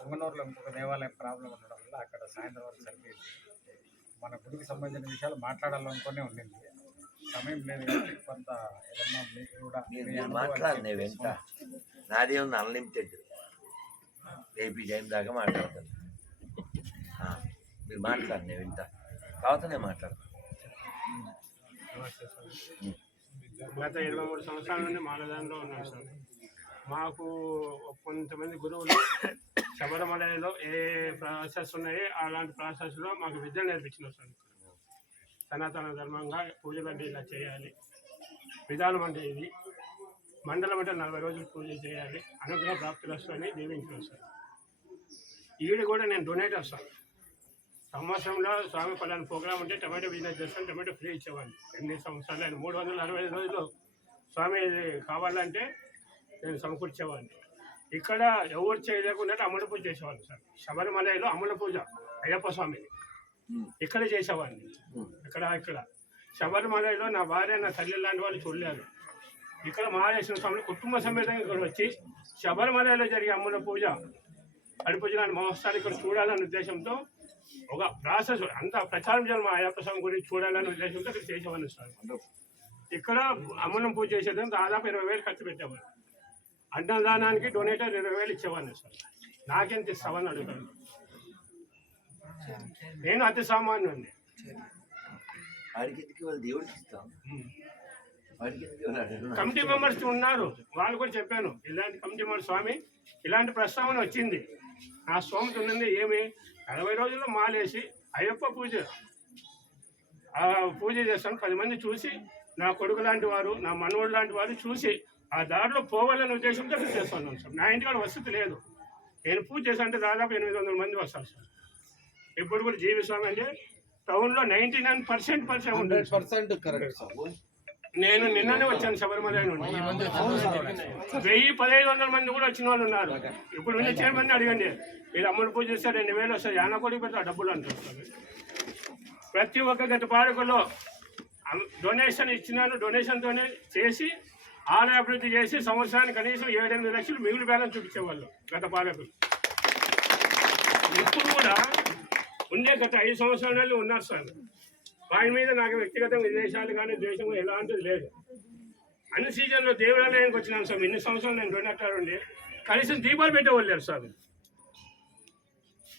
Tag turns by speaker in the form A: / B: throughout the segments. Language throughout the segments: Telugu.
A: పొంగనూరులో ఇంకొక దేవాలయం ప్రాబ్లం ఉండడం వల్ల అక్కడ సాయంత్రం వరకు సరిపోయింది. మన గుడికి సంబంధించిన విషయాలు మాట్లాడాలనుకునే ఉండింది. సమయం లేదు కాబట్టి కొంత ఏదన్నా మీకు కూడా
B: వెంట. నాదే ఉంది అన్లిమిటెడ్ రేపు ఈ టైం దాకా మాట్లాడతాను. ఆ, మీరు మాట్లాడండి నేను వింటా. తర్వాత నేను మాట్లాడతాను
C: గత ఇరవై మూడు సంవత్సరాల నుండి మాలదానంలో ఉన్నాను సార్. మాకు కొంతమంది గురువులు శబరిమలలో ఏ ప్రాసెస్ ఉన్నాయో అలాంటి ప్రాసెస్లో మాకు విద్య నేర్పించిన సార్. సనాతన ధర్మంగా పూజలు అంటే ఇలా చేయాలి. విధానం అంటే ఇది. మండలం అంటే నలభై రోజులు పూజ చేయాలి. అనుగ్రహ ప్రాప్తులు వస్తాయని దీవించిన సార్. ఈవిడ కూడా నేను డొనేట్ వస్తాను సంవత్సరంలో స్వామి పలానా ప్రోగ్రామ్ ఉంటే టమాటో బిజినెస్ చేస్తాను టమాటో ఫ్రీ ఇచ్చేవాడిని ఎన్ని సంవత్సరాలు ఆయన మూడు వందల అరవై ఐదు రోజులు స్వామి కావాలంటే నేను సమకూర్చేవాడిని. ఇక్కడ ఎవరు చేయలేకుండా అమల పూజ చేసేవాడిని సార్. శబరిమలలో అమల పూజ అయ్యప్ప స్వామిని ఇక్కడ చేసేవాడిని. ఇక్కడ ఇక్కడ. శబరిమలలో నా భార్య నా తల్లి లాంటి వాళ్ళు చూడలేదు. ఇక్కడ మహాదేశ్వర స్వామి కుటుంబ సమేతంగా ఇక్కడ వచ్చి శబరిమలలో జరిగే అమ్మల పూజ అడిపూజ లాంటి మహోత్సవాలు ఇక్కడ చూడాలనే ఉద్దేశంతో ఒక ప్రాసెస్ అంత ప్రచారం చేయాలి మా అయ్యప్ప స్వామి గురించి చూడాలనే ఉద్దేశంతో ఇక్కడ చేసేవాడిని సార్. ఇక్కడ అమ్మనం పూజ చేసేదానికి దాదాపు ఇరవై వేలు ఖర్చు పెట్టేవాడు అన్నదానానికి డొనేటర్ ఇరవై వేలు ఇచ్చేవాడిని సార్. నాకెంత ఇస్తామని అడుగుతాను నేను అతి సామాన్యుడిని? కమిటీ మెంబర్స్ ఉన్నారు. వాళ్ళు కూడా చెప్పాను. ఇలాంటి కమిటీ మెంబర్ స్వామి ఇలాంటి ప్రస్తావన వచ్చింది. నా స్వామికి ఉన్నది ఏమి? అరవై రోజుల్లో మాలేసి అయ్యప్ప పూజ. పూజ చేస్తాను పది మంది చూసి నా కొడుకు లాంటి వారు నా మనవడు లాంటి వారు చూసి ఆ దారిలో పోవాలనే ఉద్దేశంతో నేను చేస్తున్నాను సార్. నా ఇంటికాడ వసతి లేదు. నేను పూజ చేశానంటే దాదాపు ఎనిమిది వందల మంది వస్తారు సార్. ఇప్పుడు కూడా జీవి స్వామి అంటే టౌన్లో ninety nine percent percent.
D: Percent correct sir.
C: నేను నిన్ననే వచ్చాను శబరిమల వెయ్యి పదహైదు వందల మంది కూడా వచ్చిన వాళ్ళు ఉన్నారు. ఇప్పుడు ఉన్న చేయమని అడగండి. మీరు అమ్మలు పూజ చేస్తే రెండు వేలు వస్తాయి. యాన కొడుకు పెద్ద డబ్బులు అంటారు ప్రతి ఒక్క గత పాలకుల్లో డొనేషన్ ఇచ్చినాను డొనేషన్తోనే చేసి ఆలయ అభివృద్ధి చేసి సంవత్సరానికి కనీసం ఏడెనిమిది లక్షలు మిగులు బ్యాలెన్స్ చూపించేవాళ్ళు గత పాలకులు. ఇప్పుడు కూడా ఉండే గత ఐదు సంవత్సరాలు ఉన్నారు సార్. వారి మీద నాకు వ్యక్తిగతంగా విదేశాలు కానీ దేశం ఎలాంటిది లేదు. అన్ని సీజన్లో దేవాలయానికి వచ్చినాను స్వామి ఇన్ని సంవత్సరాలు నేను డొనేటర్ ఉండి కనీసం దీపాలు పెట్టేవాళ్ళు లేరు స్వామి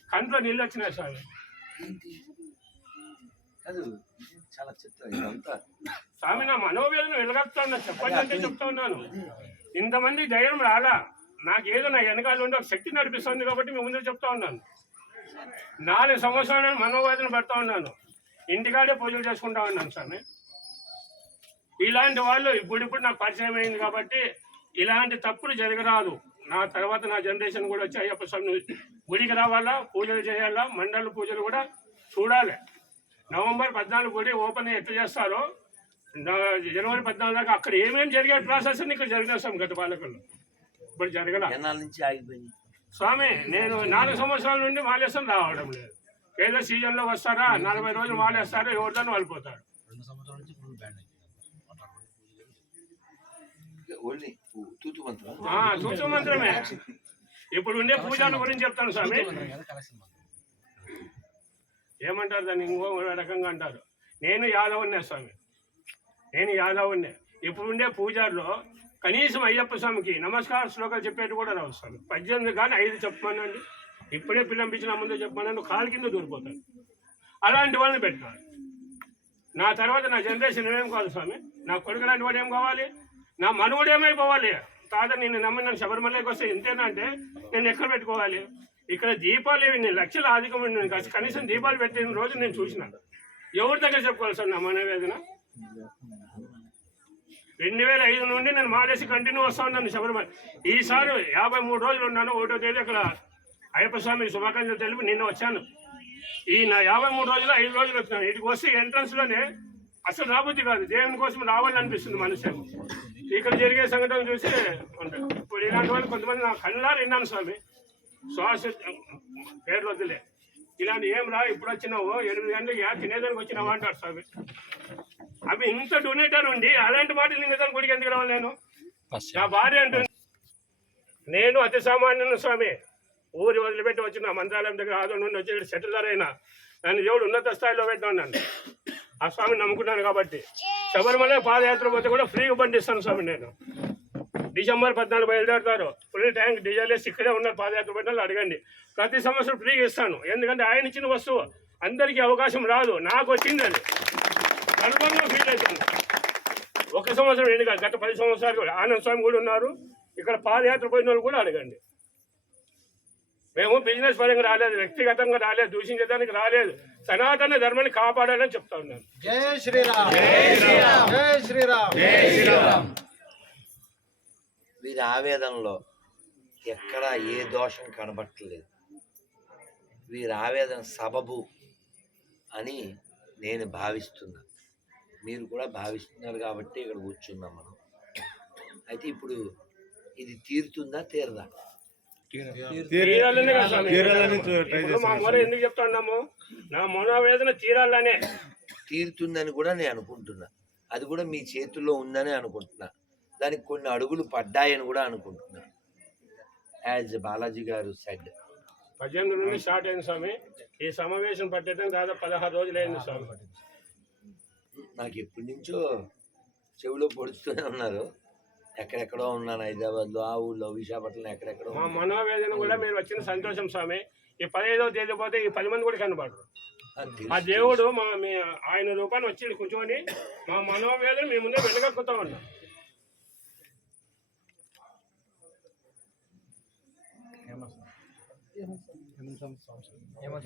C: కంట్లో నీళ్ళు వచ్చినాయి స్వామి
B: చాలా చిత్రం ఇదంతా.
C: స్వామి నా మనోవేదన వెలగలుపుతా ఉన్నా చెప్పండి అంటే చెప్తా ఉన్నాను. ఇంతమంది ధైర్యం రాలా నాకు ఏదో నా వెనకాల ఉండి ఒక శక్తి నడిపిస్తుంది కాబట్టి మీ ముందు చెప్తా ఉన్నాను. నాలుగు సంవత్సరాలు మనోవేదన పడతా ఉన్నాను. ఇంటికాడే పూజలు చేసుకుంటా ఉన్నాను స్వామి. ఇలాంటి వాళ్ళు ఇప్పుడిప్పుడు నాకు పరిచయం అయింది కాబట్టి ఇలాంటి తప్పులు జరగరాదు. నా తర్వాత నా జనరేషన్ కూడా వచ్చి అయ్యప్ప స్వామి గుడికి రావాలా పూజలు చేయాలా మండల పూజలు కూడా చూడాలి. నవంబర్ పద్నాలుగు గుడి ఓపెన్ ఎట్లా చేస్తారో జనవరి పద్నాలుగు దాకా అక్కడ ఏమేమి జరిగే ప్రాసెస్ ఇక్కడ జరిగేస్తాం గత పాలకులు. ఇప్పుడు జరగల.
B: ఎన్నాళ్ళ నుంచి ఆగిపోయింది.
C: స్వామి నేను నాలుగు సంవత్సరాల నుండి మాలేసం రావడం లేదు. ఏదో సీజన్లో వస్తారా నలభై రోజులు మాలేస్తారు ఎవరిదాన్ని వాళ్ళిపోతారు
B: తూతు మంత్రం
C: ఆ, సూక్ష్మ మంత్రమే. ఇప్పుడు ఉండే పూజల గురించి చెప్తాను స్వామి. ఏమంటారు దాన్ని? ఇంకో రకంగా అంటారు. నేను యాదవున్నే స్వామి. నేను యాదవుని ఇప్పుడు ఉండే పూజారిలో కనీసం అయ్యప్ప స్వామికి నమస్కార శ్లోకాలు చెప్పేట్టు కూడా రావు స్వామి. పద్దెనిమిది కానీ ఐదు చెప్పమనండి. ఇప్పుడే పిల్లంపించిన ముందు చెప్పమన్నాను కాలు కింద దూరిపోతాను అలాంటి వాళ్ళని పెట్టాలి. నా తర్వాత నా జనరేషన్ ఏం కావాలి స్వామి. నా కొడుకు లాంటి వాడు ఏం కావాలి? నా మనవుడు ఏమైపోవాలి? తాత నేను నమ్మిన శబరిమలకి వస్తే ఇంతేనా అంటే నేను ఎక్కడ పెట్టుకోవాలి? ఇక్కడ దీపాలు ఏవి నేను లక్షల అధికం కనీసం- కనీసం దీపాలు పెట్టిన రోజు నేను చూసినాను ఎవరి దగ్గర చెప్పుకోవాలి సార్ నా మనవేదన? రెండు వేల ఐదు నుండి నేను మానేసి కంటిన్యూ వస్తా ఉన్నాను శబరిమల. ఈసారి యాభై మూడు రోజులు ఉన్నాను ఒకటో తేదీ అక్కడ అయ్యప్ప స్వామి శుభాకాంక్షలు తెలిపి నిన్న వచ్చాను. ఈ నా యాభై మూడు రోజులు ఐదు రోజులు వచ్చినాను. ఇటుకు వస్తే ఎంట్రన్స్లోనే అసలు రాబుద్ది కాదు. దేవుని కోసం రావాలనిపిస్తుంది మనిషి? ఇక్కడ జరిగే సంఘటన చూసి ఉంటాయి ఇప్పుడు ఇలాంటి వాళ్ళు కొంతమంది నా కళ్ళారు విన్నాను స్వామి. శ్వాస పేర్లు వద్దులే ఇలాంటి ఏం రా ఇప్పుడు వచ్చినావు ఎనిమిది గంటలకి యా తినేదానికి వచ్చినావు అంటారు స్వామి. అవి ఇంత డొనేటర్ ఉండి అలాంటి మాటలు నిజానికి గుడికి ఎందుకు రావాలి నేను? నా భార్య అంటుంది. నేను అతి సామాన్యుని స్వామి ఊరి వదిలిపెట్టి వచ్చిన మంత్రాలయం దగ్గర ఆదో నుండి వచ్చి సెటిల్ అయినా. నన్ను దేవుడు ఉన్నత స్థాయిలో పెట్టాను నన్ను. ఆ స్వామిని నమ్ముకున్నాను కాబట్టి. శబరిమల పాదయాత్ర పోతే కూడా ఫ్రీగా బండి ఇస్తాను స్వామి నేను. డిసెంబర్ పద్నాలుగు బయలుదేరుతారు. ఫుల్ ట్యాంక్ డీజిల్ వేసి ఇక్కడే ఉన్న పాదయాత్ర పెట్టాలి అడగండి. ప్రతి సంవత్సరం ఫ్రీగా ఇస్తాను. ఎందుకంటే ఆయన ఇచ్చిన వస్తువు అందరికీ అవకాశం రాదు. నాకు వచ్చింది అది ఫీల్ అవుతాను ఒక సంవత్సరం ఏంటి కాదు గత పది సంవత్సరాలు కూడా. ఆనంద్ స్వామి కూడా ఉన్నారు. ఇక్కడ పాదయాత్ర పోయిన వాళ్ళు కూడా అడగండి. మేము బిజినెస్ పరంగా రాలేదు వ్యక్తిగతంగా రాలేదు దూషించడానికి రాలేదు. సనాతన ధర్మాన్ని కాపాడాలని చెప్తా ఉన్నాను.
D: జై శ్రీరామ్. జై శ్రీరామ్.
B: వీరి ఆవేదనలో ఎక్కడ ఏ దోషం కనబట్టలేదు. వీరి ఆవేదన సబబు అని నేను భావిస్తున్నా. మీరు కూడా భావిస్తున్నారు కాబట్టి ఇక్కడ కూర్చున్నాం మనం. అయితే ఇప్పుడు ఇది తీరుతుందా తీరదా?
C: ఎందుకు చెప్తా ఉన్నాము నా మనోవేదన తీరాలనే.
B: తీరుతుందని కూడా నేను అనుకుంటున్నా. అది కూడా మీ చేతుల్లో ఉందని అనుకుంటున్నా. దానికి కొన్ని అడుగులు పడ్డాయని కూడా అనుకుంటున్నా. యాజ్ బాలాజీ గారు సెడ్
C: పద్దెనిమిది నుండి స్టార్ట్ అయింది స్వామి. ఈ సమావేశం పట్టడం దాదాపు పదహారు రోజులు అయింది స్వామి.
B: నాకు ఎప్పటి నుంచో చెవిలో పొడుస్తూనే ఉన్నారు. ఎక్కడెక్కడో ఉన్నాను హైదరాబాద్లో ఆ ఊళ్ళో విశాఖపట్నం ఎక్కడెక్కడో
C: మా మనోవేదన కూడా మీరు వచ్చిన సంతోషం స్వామి. ఈ పదిహేదవ తేదీ పోతే ఈ పది మంది కూడా కనపడరు
B: అది
C: ఆ. దేవుడు మా మీ ఆయన రూపాన్ని వచ్చి కూర్చొని. మా మనోవేదన మీ ముందే వెనకక్కుతా ఉన్నాం.
A: ఏమో